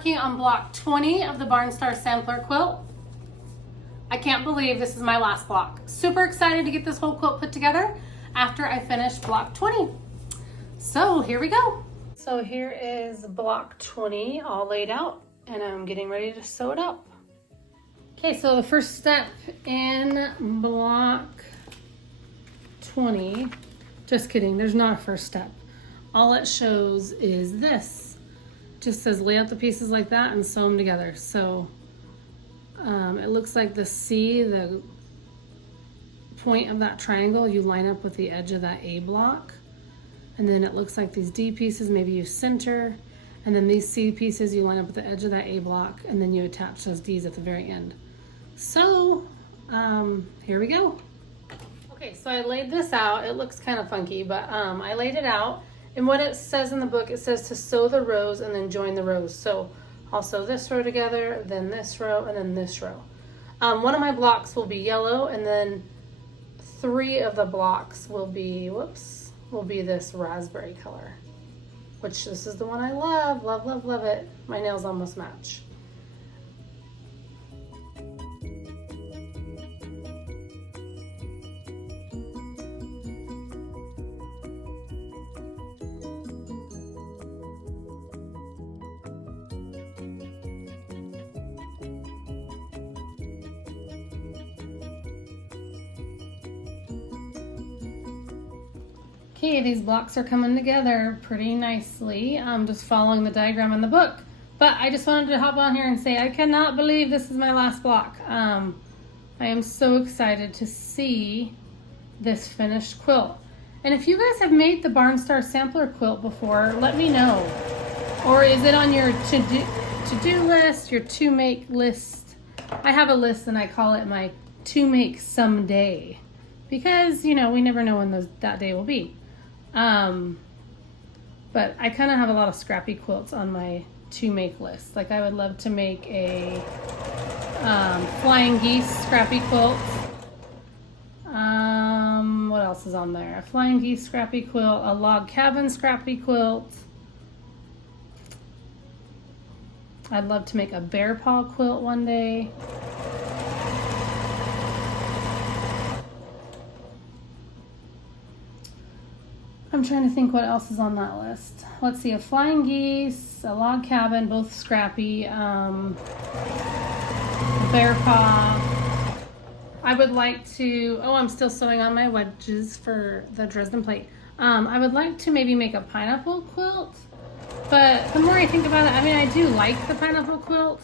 working on block 20 of the Barnstar Sampler quilt. I can't believe this is my last block. Super excited to get this whole quilt put together after I finish block 20. So here we go. So here is block 20 all laid out, and I'm getting ready to sew it up. Okay, so the first step in block 20, just kidding, there's not a first step. All it shows is this. Just says lay out the pieces like that and sew them together. So it looks like the C, the point of that triangle, you line up with the edge of that A block. And then it looks like these D pieces, maybe you center. And then these C pieces, you line up with the edge of that A block, and then you attach those Ds at the very end. So here we go. Okay, so I laid this out. It looks kind of funky, but I laid it out. And what it says in the book, it says to sew the rows and then join the rows. So I'll sew this row together, then this row, and then this row. One of my blocks will be yellow, and then 3 of the blocks will be, will be this raspberry color, which this is the one I love, love, love, love it. My nails almost match. Okay, these blocks are coming together pretty nicely. I'm just following the diagram in the book. But I just wanted to hop on here and say I cannot believe this is my last block. I am so excited to see this finished quilt. And if you guys have made the Barnstar Sampler quilt before, let me know. Or is it on your to-do list, your to-make list? I have a list and I call it my to-make someday. Because, you know, we never know when that day will be. But I kind of have a lot of scrappy quilts on my to make list. Like I would love to make a flying geese scrappy quilt. What else is on there? A flying geese scrappy quilt, a log cabin scrappy quilt. I'd love to make a bear paw quilt one day. I'm trying to think what else is on that list. Let's see, a flying geese, a log cabin, both scrappy, bear paw. I would like to, I'm still sewing on my wedges for the Dresden plate. I would like to maybe make a pineapple quilt, but the more I think about it, I mean, I do like the pineapple quilt,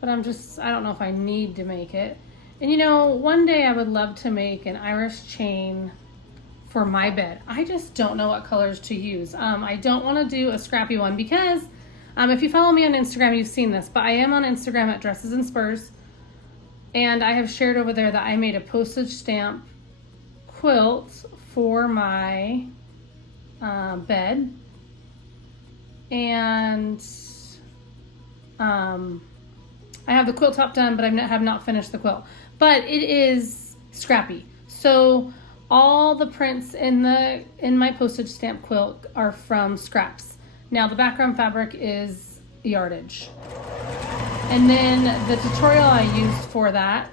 but I don't know if I need to make it. And you know, one day I would love to make an Irish chain for my bed. I just don't know what colors to use. I don't want to do a scrappy one because if you follow me on Instagram, you've seen this, but I am on Instagram at Dresses and Spurs, and I have shared over there that I made a postage stamp quilt for my bed, and I have the quilt top done, but I have not finished the quilt, but it is scrappy. So all the prints in my postage stamp quilt are from scraps. Now the background fabric is yardage. And then the tutorial I used for that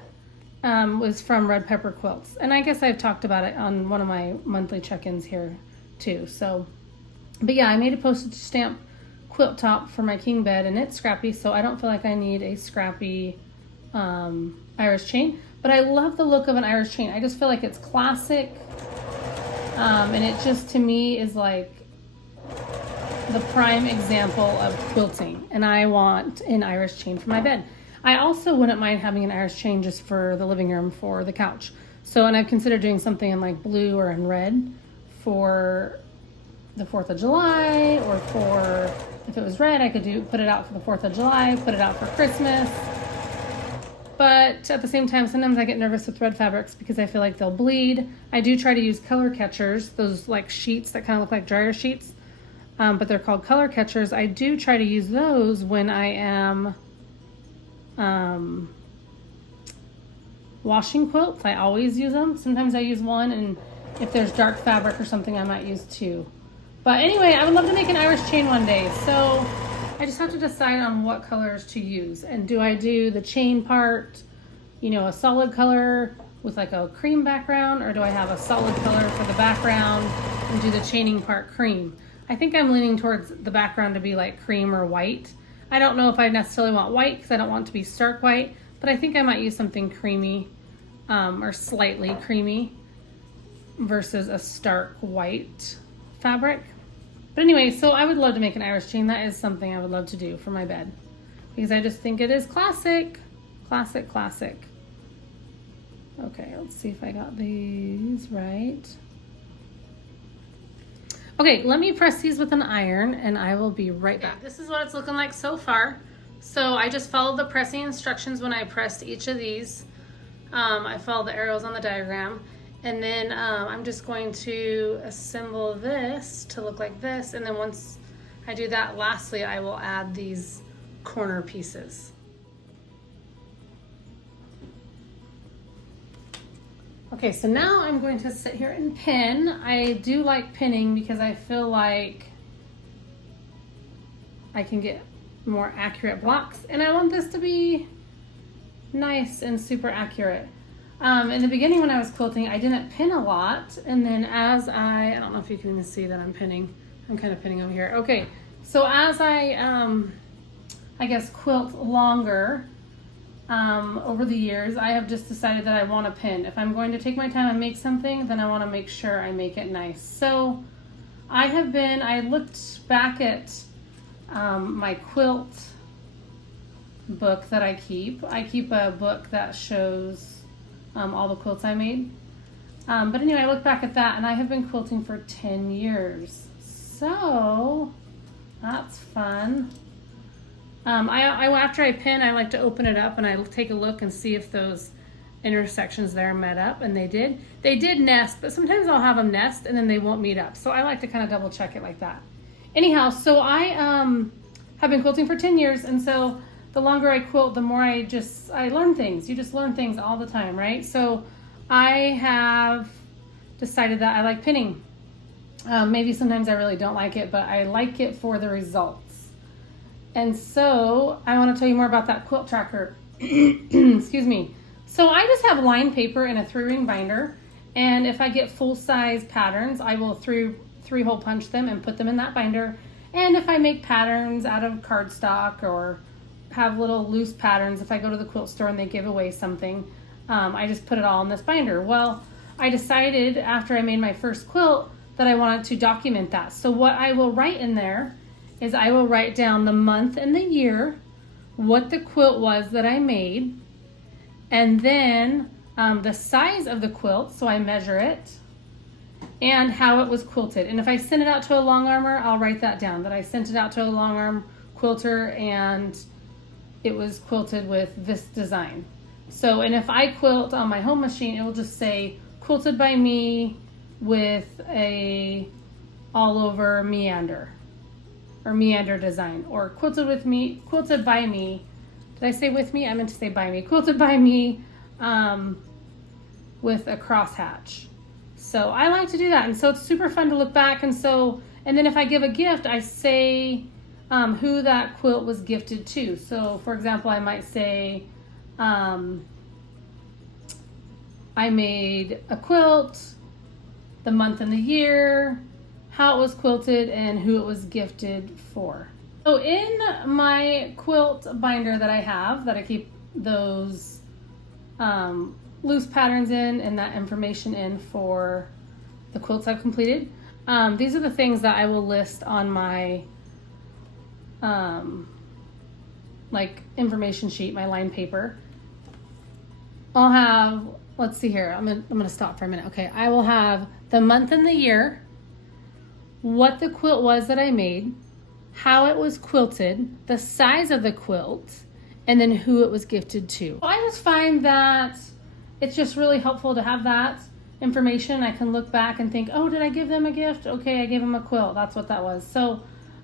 was from Red Pepper Quilts. And I guess I've talked about it on one of my monthly check-ins here too. So, but yeah, I made a postage stamp quilt top for my king bed, and it's scrappy, so I don't feel like I need a scrappy Irish chain. But I love the look of an Irish chain. I just feel like it's classic. And it just, to me, is like the prime example of quilting. And I want an Irish chain for my bed. I also wouldn't mind having an Irish chain just for the living room for the couch. So, and I've considered doing something in like blue or in red for the 4th of July, or for, if it was red, I could put it out for the 4th of July, put it out for Christmas. But at the same time, sometimes I get nervous with red fabrics because I feel like they'll bleed. I do try to use color catchers, those like sheets that kind of look like dryer sheets, but they're called color catchers. I do try to use those when I am washing quilts. I always use them. Sometimes I use one, and if there's dark fabric or something, I might use 2. But anyway, I would love to make an Irish chain one day. So I just have to decide on what colors to use. And do I do the chain part, you know, a solid color with like a cream background, or do I have a solid color for the background and do the chaining part cream? I think I'm leaning towards the background to be like cream or white. I don't know if I necessarily want white because I don't want it to be stark white, but I think I might use something creamy or slightly creamy versus a stark white fabric. But anyway, so I would love to make an Irish chain. That is something I would love to do for my bed because I just think it is classic, classic, classic. Okay, let's see if I got these right. Okay, let me press these with an iron and I will be right back. This is what it's looking like so far. So I just followed the pressing instructions when I pressed each of these. I followed the arrows on the diagram. And then I'm just going to assemble this to look like this. And then once I do that, lastly, I will add these corner pieces. Okay, so now I'm going to sit here and pin. I do like pinning because I feel like I can get more accurate blocks. And I want this to be nice and super accurate. In the beginning when I was quilting, I didn't pin a lot. And then as I don't know if you can even see that I'm pinning. I'm kind of pinning over here. Okay, so as I guess quilt longer over the years, I have just decided that I want to pin. If I'm going to take my time and make something, then I want to make sure I make it nice. So I looked back at my quilt book that I keep. I keep a book that shows all the quilts I made. But anyway, I look back at that and I have been quilting for 10 years. So that's fun. After I pin, I like to open it up and I take a look and see if those intersections there met up, and they did. They did nest, but sometimes I'll have them nest and then they won't meet up. So I like to kind of double check it like that. Anyhow, so I have been quilting for 10 years, and so the longer I quilt, the more I learn things. You just learn things all the time, right? So I have decided that I like pinning. Maybe sometimes I really don't like it, but I like it for the results. And so I want to tell you more about that quilt tracker. Excuse me. So I just have lined paper in a 3-ring binder, and if I get full-size patterns, I will three-hole punch them and put them in that binder. And if I make patterns out of cardstock or have little loose patterns, if I go to the quilt store and they give away something, I just put it all in this binder. Well, I decided after I made my first quilt that I wanted to document that. So what I will write in there is I will write down the month and the year, what the quilt was that I made, and then the size of the quilt, so I measure it, and how it was quilted. And if I send it out to a long armer, I'll write that down, that I sent it out to a long arm quilter and it was quilted with this design. So, and if I quilt on my home machine, it will just say quilted by me with a all over meander or meander design, or quilted by me. Did I say with me? I meant to say by me. Quilted by me with a crosshatch. So I like to do that. And so it's super fun to look back. And then if I give a gift, I say who that quilt was gifted to. So for example, I might say, I made a quilt, the month and the year, how it was quilted, and who it was gifted for. So in my quilt binder that I keep those loose patterns in and that information in for the quilts I've completed, these are the things that I will list on my like information sheet, my line paper. I'll have, let's see here, I'm gonna stop for a minute. Okay, I will have the month and the year, what the quilt was that I made, how it was quilted, the size of the quilt, and then who it was gifted to. I just find that it's just really helpful to have that information. I can look back and think, oh, did I give them a gift? Okay, I gave them a quilt. That's what that was. So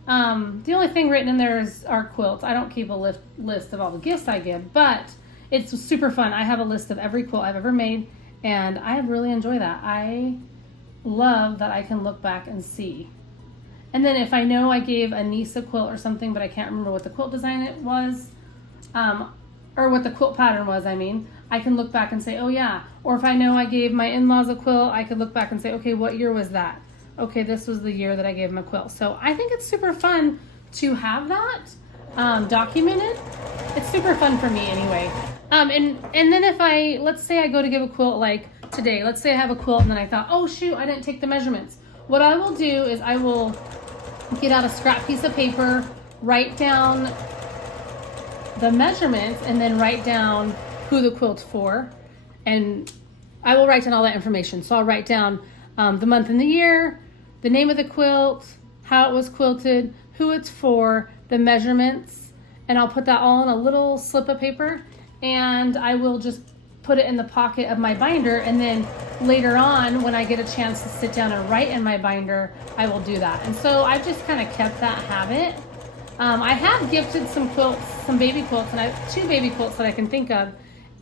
the only thing written in there is our quilts. I don't keep a list of all the gifts I give, but it's super fun. I have a list of every quilt I've ever made, and I really enjoy that. I love that I can look back and see. And then if I know I gave a niece a quilt or something, but I can't remember what the quilt design it was, or what the quilt pattern was, I can look back and say, oh yeah. Or if I know I gave my in-laws a quilt, I could look back and say, okay, what year was that? Okay, this was the year that I gave them a quilt. So I think it's super fun to have that documented. It's super fun for me anyway. And then if let's say I go to give a quilt like today, let's say I have a quilt and then I thought, oh shoot, I didn't take the measurements. What I will do is I will get out a scrap piece of paper, write down the measurements, and then write down who the quilt's for. And I will write down all that information. So I'll write down the month and the year, the name of the quilt, how it was quilted, who it's for, the measurements, and I'll put that all in a little slip of paper, and I will just put it in the pocket of my binder, and then later on when I get a chance to sit down and write in my binder, I will do that. And so I've just kind of kept that habit. I have gifted some quilts, some baby quilts, and I have 2 baby quilts that I can think of,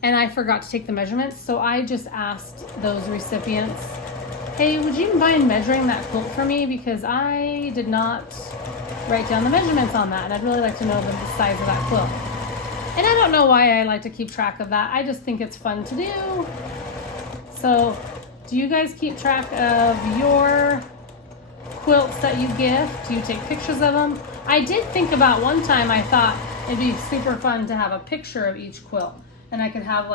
and I forgot to take the measurements, so I just asked those recipients, hey, would you mind measuring that quilt for me, because I did not write down the measurements on that, and I'd really like to know the size of that quilt. And I don't know why I like to keep track of that. I just think it's fun to do. So do you guys keep track of your quilts that you gift? Do you take pictures of them? I did think about one time, I thought it'd be super fun to have a picture of each quilt, and I could have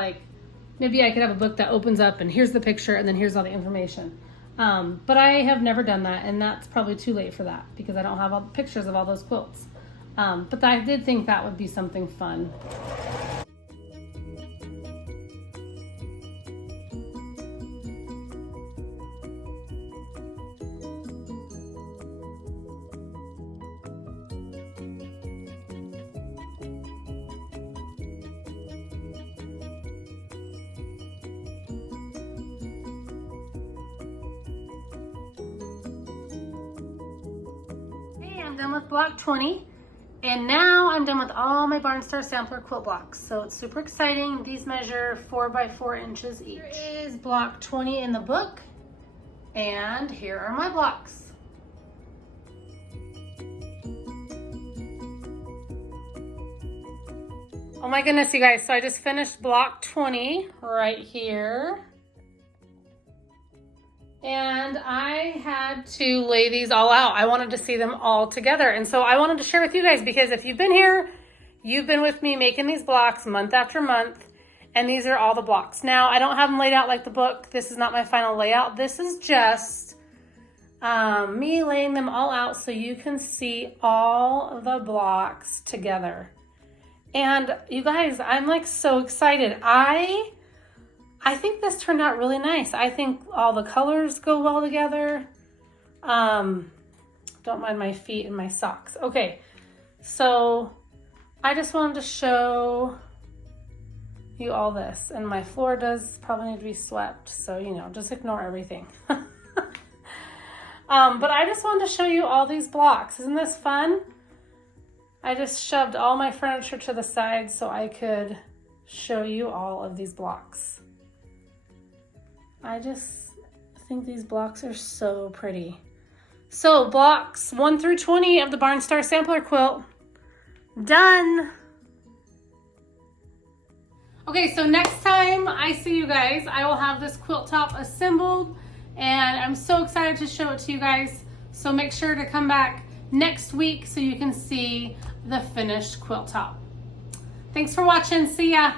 maybe I could have a book that opens up and here's the picture and then here's all the information. But I have never done that, and that's probably too late for that because I don't have all the pictures of all those quilts. But I did think that would be something fun. I'm done with block 20, and now I'm done with all my Barnstar Sampler quilt blocks. So it's super exciting. These measure 4 by 4 inches each. Here is block 20 in the book, and here are my blocks. Oh my goodness, you guys, so I just finished block 20 right here. And I had to lay these all out. I wanted to see them all together. And so I wanted to share with you guys, because if you've been here, you've been with me making these blocks month after month. And these are all the blocks. Now, I don't have them laid out like the book. This is not my final layout. This is just me laying them all out so you can see all the blocks together. And you guys, I'm like so excited. I think this turned out really nice. I think all the colors go well together. Don't mind my feet and my socks. Okay, so I just wanted to show you all this. And my floor does probably need to be swept, so you know, just ignore everything. But I just wanted to show you all these blocks. Isn't this fun? I just shoved all my furniture to the side so I could show you all of these blocks. I just think these blocks are so pretty. So blocks 1 through 20 of the Barnstar Sampler quilt, done. Okay, so next time I see you guys, I will have this quilt top assembled, and I'm so excited to show it to you guys. So make sure to come back next week so you can see the finished quilt top. Thanks for watching. See ya.